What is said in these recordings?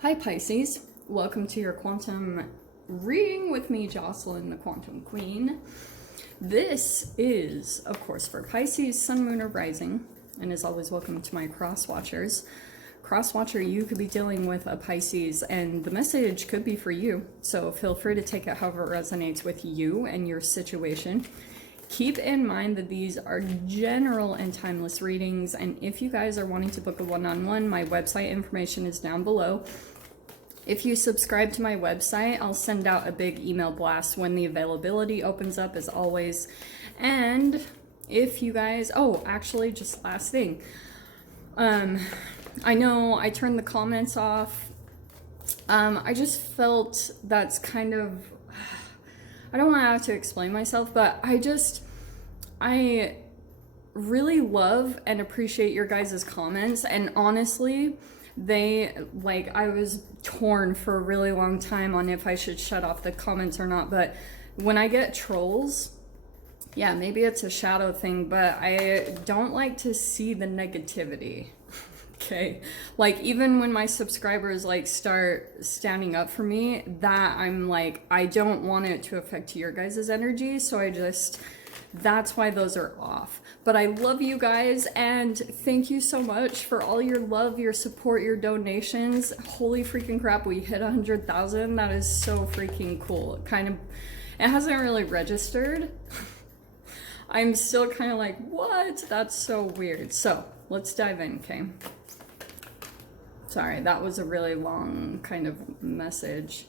Hi Pisces, welcome to your quantum reading with me, Jocelyn, the Quantum Queen. This is, of course, for Pisces, Sun, Moon, or Rising, and as always, welcome to my cross-watchers. Cross-watcher, you could be dealing with a Pisces, and the message could be for you, so feel free to take it however it resonates with you and your situation. Keep in mind that these are general and timeless readings, and if you guys are wanting to book a one-on-one, my website information is down below. If you subscribe to my website, I'll send out a big email blast when the availability opens up, as always. And if you guys, actually, just last thing. I know I turned the comments off. I just felt that's kind of, I don't want to have to explain myself, but I really love and appreciate your guys' comments, and honestly, I was torn for a really long time on if I should shut off the comments or not, but when I get trolls, yeah, maybe it's a shadow thing, but I don't like to see the negativity. Okay, like even when my subscribers start standing up for me, that I'm like, I don't want it to affect your guys' energy, so that's why those are off. But I love you guys, and thank you so much for all your love, your support, your donations. Holy freaking crap, we hit 100,000. That is so freaking cool. It hasn't really registered. I'm still kind of like, what? That's so weird. So let's dive in, okay? Sorry, that was a really long kind of message.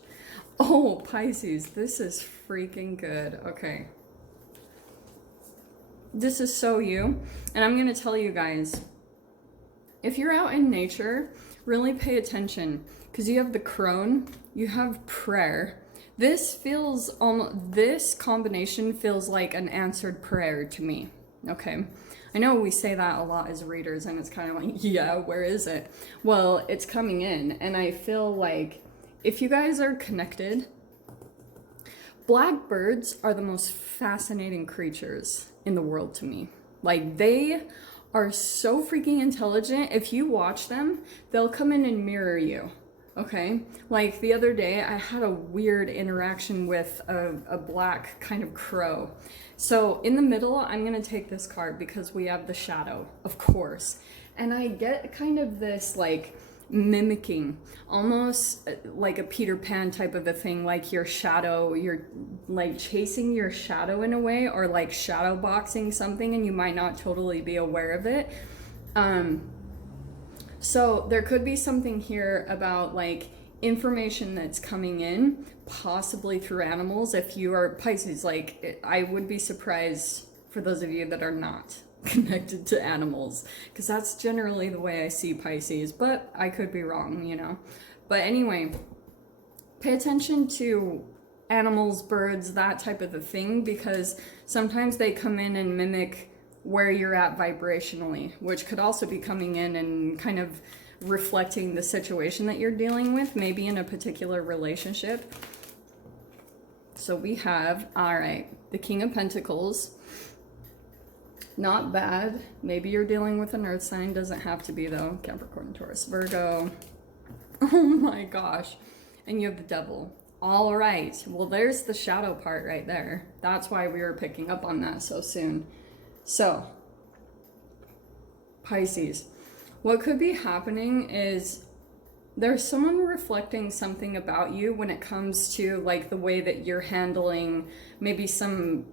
Oh, Pisces, this is freaking good. Okay. This is so you, and I'm going to tell you guys, if you're out in nature, really pay attention, because you have the crone, you have prayer. This combination feels like an answered prayer to me, okay? I know we say that a lot as readers, and it's kind of like, yeah, where is it? Well, it's coming in, and I feel like if you guys are connected, blackbirds are the most fascinating creatures in the world to me. Like, they are so freaking intelligent. If you watch them, they'll come in and mirror you, okay? Like the other day, I had a weird interaction with a black kind of crow. So in the middle, I'm gonna take this card because we have the shadow, of course. And I get kind of this like mimicking, almost like a Peter Pan type of a thing, like your shadow, you're like chasing your shadow in a way, or like shadow boxing something, and you might not totally be aware of it. So there could be something here about like information that's coming in, possibly through animals. If you are Pisces, I would be surprised for those of you that are not connected to animals, because that's generally the way I see Pisces, but I could be wrong, you know. But anyway, pay attention to animals, birds, that type of a thing, because sometimes they come in and mimic where you're at vibrationally, which could also be coming in and kind of reflecting the situation that you're dealing with, maybe in a particular relationship. So we have, all right, the King of Pentacles. Not bad. Maybe you're dealing with an earth sign. Doesn't have to be, though. Capricorn, Taurus, Virgo. Oh my gosh. And you have the Devil. All right. Well, there's the shadow part right there. That's why we were picking up on that so soon. So, Pisces. What could be happening is there's someone reflecting something about you when it comes to like the way that you're handling maybe some,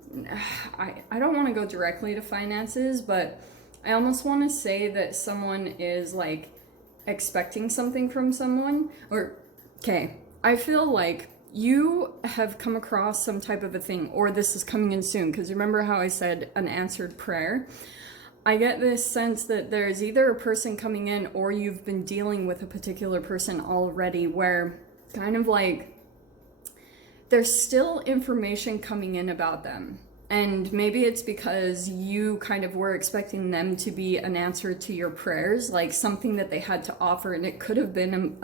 I don't want to go directly to finances, but I almost want to say that someone is like expecting something from someone, I feel like you have come across some type of a thing, or this is coming in soon, because remember how I said an answered prayer? I get this sense that there's either a person coming in, or you've been dealing with a particular person already, where kind of like there's still information coming in about them. And maybe it's because you kind of were expecting them to be an answer to your prayers, like something that they had to offer. And it could have been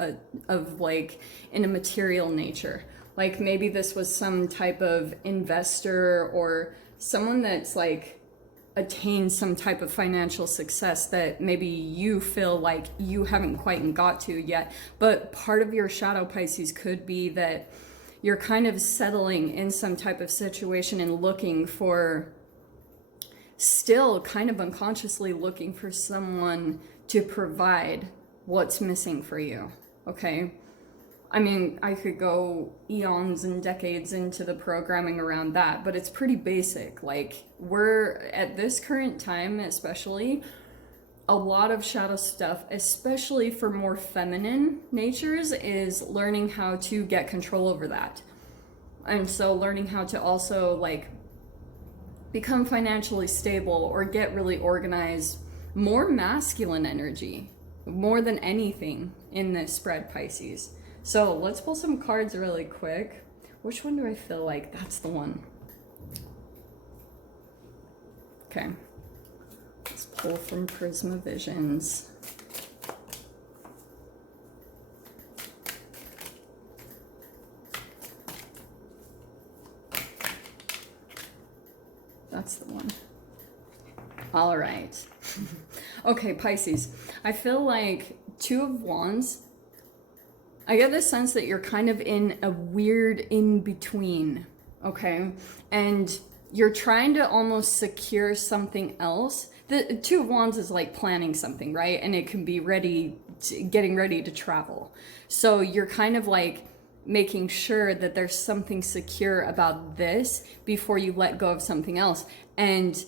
in a material nature. Like maybe this was some type of investor or someone that's like attain some type of financial success that maybe you feel like you haven't quite got to yet. But part of your shadow Pisces could be that you're kind of settling in some type of situation and looking for, still kind of unconsciously looking for someone to provide what's missing for you, okay? I mean, I could go eons and decades into the programming around that, but it's pretty basic. Like, we're at this current time, especially, a lot of shadow stuff, especially for more feminine natures, is learning how to get control over that. And so learning how to also like become financially stable or get really organized, more masculine energy, more than anything in this spread, Pisces. So let's pull some cards really quick. Which one do I feel like that's the one? Okay. Let's pull from Prisma Visions. That's the one. All right. Okay, Pisces. I feel like Two of Wands. I get the sense that you're kind of in a weird in-between, okay? And you're trying to almost secure something else. The Two of Wands is like planning something, right? And it can be getting ready to travel. So you're kind of like making sure that there's something secure about this before you let go of something else. And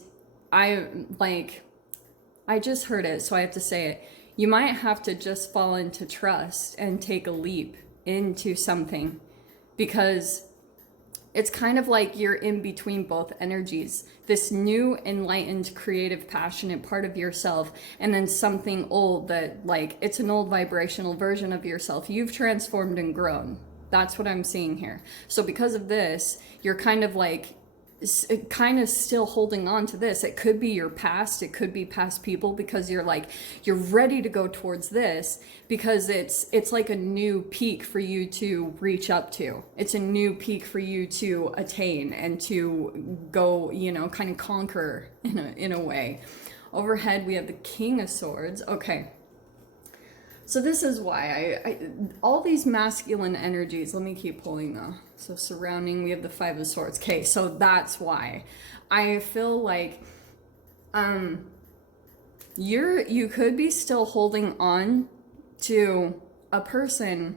I just heard it, so I have to say it. You might have to just fall into trust and take a leap into something, because it's kind of like you're in between both energies. This new, enlightened, creative, passionate part of yourself, and then something old that, like, it's an old vibrational version of yourself. You've transformed and grown. That's what I'm seeing here. So because of this, you're kind of like, kind of still holding on to this. It could be your past, it could be past people, because you're ready to go towards this, because it's like a new peak for you to reach up to. It's a new peak for you to attain and to go, you know, kind of conquer in a way. Overhead we have the King of Swords. Okay. So this is why I all these masculine energies, let me keep pulling though. So surrounding, we have the Five of Swords. Okay, so that's why I feel like you could be still holding on to a person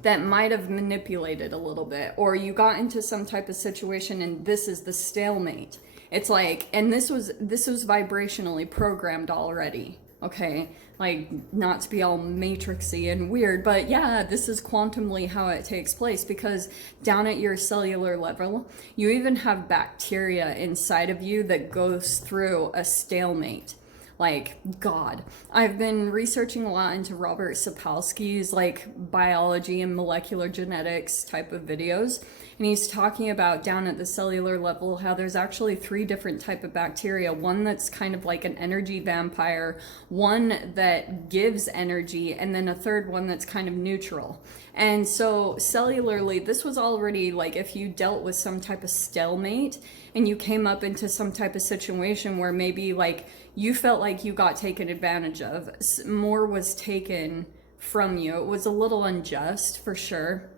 that might have manipulated a little bit, or you got into some type of situation and this is the stalemate. It's like, and this was vibrationally programmed already. Okay, like, not to be all matrixy and weird, but yeah, this is quantumly how it takes place, because down at your cellular level, you even have bacteria inside of you that goes through a stalemate. Like, God. I've been researching a lot into Robert Sapolsky's like biology and molecular genetics type of videos. And he's talking about down at the cellular level how there's actually 3 different type of bacteria. One that's kind of like an energy vampire, one that gives energy, and then a third one that's kind of neutral. And so cellularly, this was already like, if you dealt with some type of stalemate and you came up into some type of situation where maybe like you felt like you got taken advantage of, more was taken from you. It was a little unjust for sure.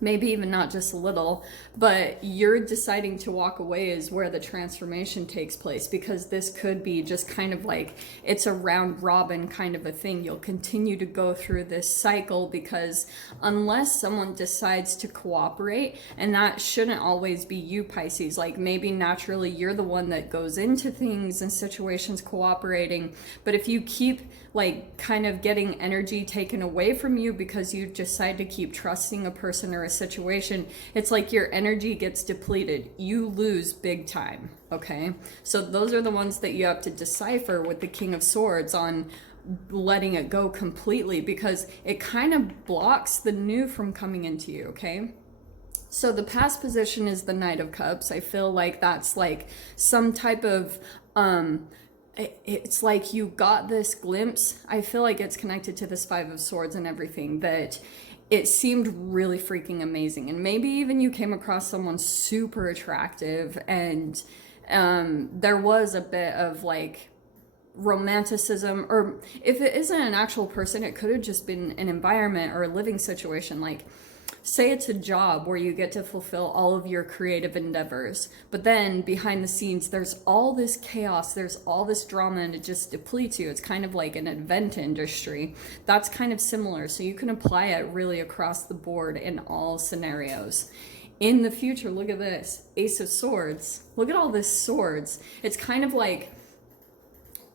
Maybe even not just a little, but you're deciding to walk away is where the transformation takes place, because this could be just kind of like, it's a round robin kind of a thing. You'll continue to go through this cycle, because unless someone decides to cooperate, and that shouldn't always be you, Pisces, like maybe naturally you're the one that goes into things and situations cooperating, but if you keep like kind of getting energy taken away from you because you decide to keep trusting a person or a situation, it's like your energy gets depleted. You lose big time, okay? So those are the ones that you have to decipher with the King of Swords on letting it go completely, because it kind of blocks the new from coming into you, okay? So the past position is the Knight of Cups. I feel like that's like some type of it's like you got this glimpse. I feel like it's connected to this Five of Swords and everything, that it seemed really freaking amazing. And maybe even you came across someone super attractive and there was a bit of like romanticism, or if it isn't an actual person, it could have just been an environment or a living situation. Like, say it's a job where you get to fulfill all of your creative endeavors, but then behind the scenes there's all this chaos, there's all this drama, and it just depletes you. It's kind of like an event industry. That's kind of similar, so you can apply it really across the board in all scenarios. In the future, look at this Ace of Swords. Look at all this swords. It's kind of like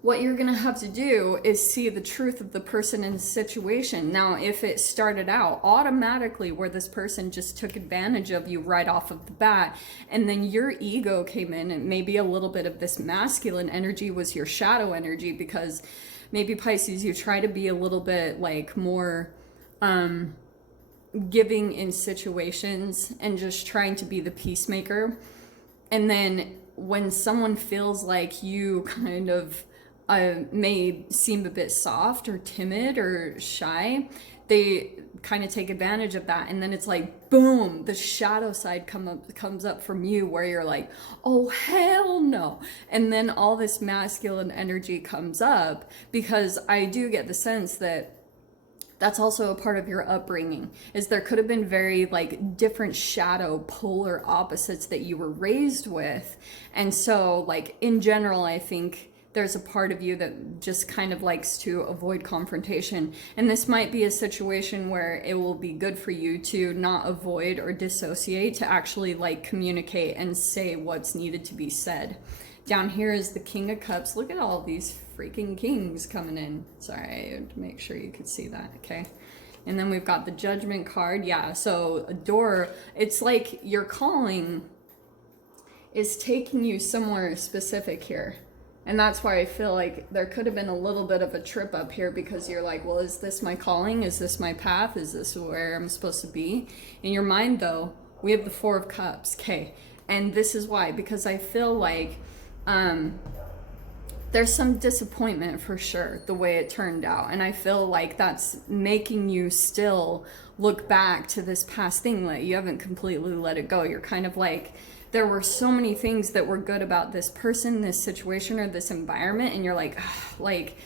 what you're gonna have to do is see the truth of the person in the situation. Now, if it started out automatically where this person just took advantage of you right off of the bat, and then your ego came in, and maybe a little bit of this masculine energy was your shadow energy, because maybe Pisces, you try to be a little bit like more giving in situations and just trying to be the peacemaker. And then when someone feels like you kind of may seem a bit soft or timid or shy, they kind of take advantage of that, and then it's like boom, the shadow side comes up from you, where you're like, oh hell no, and then all this masculine energy comes up, because I do get the sense that that's also a part of your upbringing, is there could have been very like different shadow polar opposites that you were raised with. And so like in general, I think there's a part of you that just kind of likes to avoid confrontation. And this might be a situation where it will be good for you to not avoid or dissociate, to actually like communicate and say what's needed to be said. Down here is the King of Cups. Look at all these freaking kings coming in. Sorry, I had to make sure you could see that, okay? And then we've got the Judgment card. Yeah, so a door, it's like your calling is taking you somewhere specific here. And that's why I feel like there could have been a little bit of a trip up here, because you're like, well, is this my calling? Is this my path? Is this where I'm supposed to be? In your mind, though, we have the Four of Cups, okay? And this is why, because I feel like there's some disappointment for sure, the way it turned out. And I feel like that's making you still look back to this past thing, that you haven't completely let it go. You're kind of like, there were so many things that were good about this person, this situation, or this environment, and you're like, ugh, like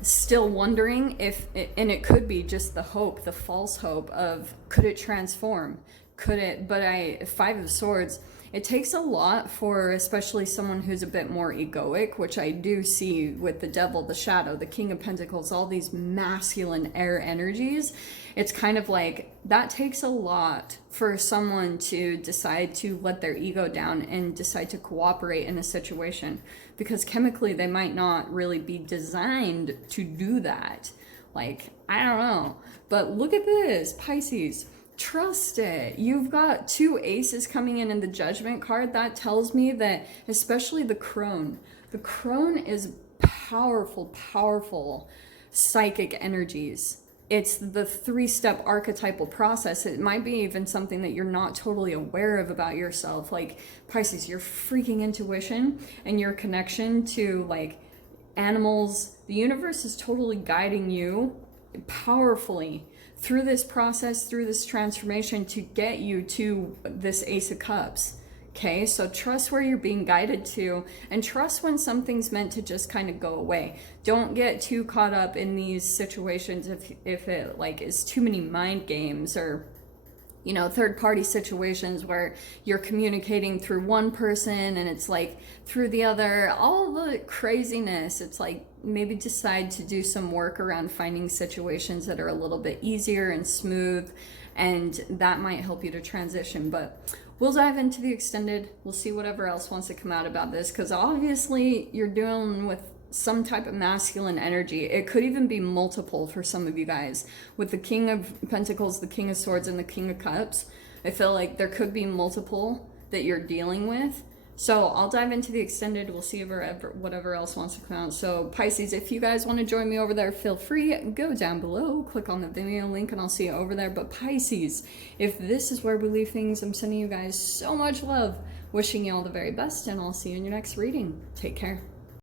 still wondering if it, and it could be just the hope, the false hope of, could it transform? Could it? But Five of Swords, it takes a lot for especially someone who's a bit more egoic, which I do see with the Devil, the Shadow, the King of Pentacles, all these masculine air energies. It's kind of like that takes a lot for someone to decide to let their ego down and decide to cooperate in a situation, because chemically they might not really be designed to do that. Like, I don't know. But look at this, Pisces. Trust it. You've got two aces coming in the Judgment card. That tells me that, especially the crone is powerful, powerful psychic energies. It's the 3-step archetypal process. It might be even something that you're not totally aware of about yourself. Like Pisces, your freaking intuition and your connection to like animals. The universe is totally guiding you powerfully through this process, through this transformation, to get you to this Ace of Cups. Okay, so trust where you're being guided to, and trust when something's meant to just kind of go away. Don't get too caught up in these situations if it like is too many mind games, or you know, third-party situations where you're communicating through one person and it's like through the other, all the craziness. It's like, maybe decide to do some work around finding situations that are a little bit easier and smooth, and that might help you to transition. But we'll dive into the extended. We'll see whatever else wants to come out about this, because obviously you're dealing with some type of masculine energy. It could even be multiple for some of you guys. With the King of Pentacles, the King of Swords, and the King of Cups, I feel like there could be multiple that you're dealing with. So I'll dive into the extended. We'll see whatever else wants to come out. So Pisces, if you guys want to join me over there, feel free. Go down below, click on the Vimeo link, and I'll see you over there. But Pisces, if this is where we leave things, I'm sending you guys so much love. Wishing you all the very best, and I'll see you in your next reading. Take care.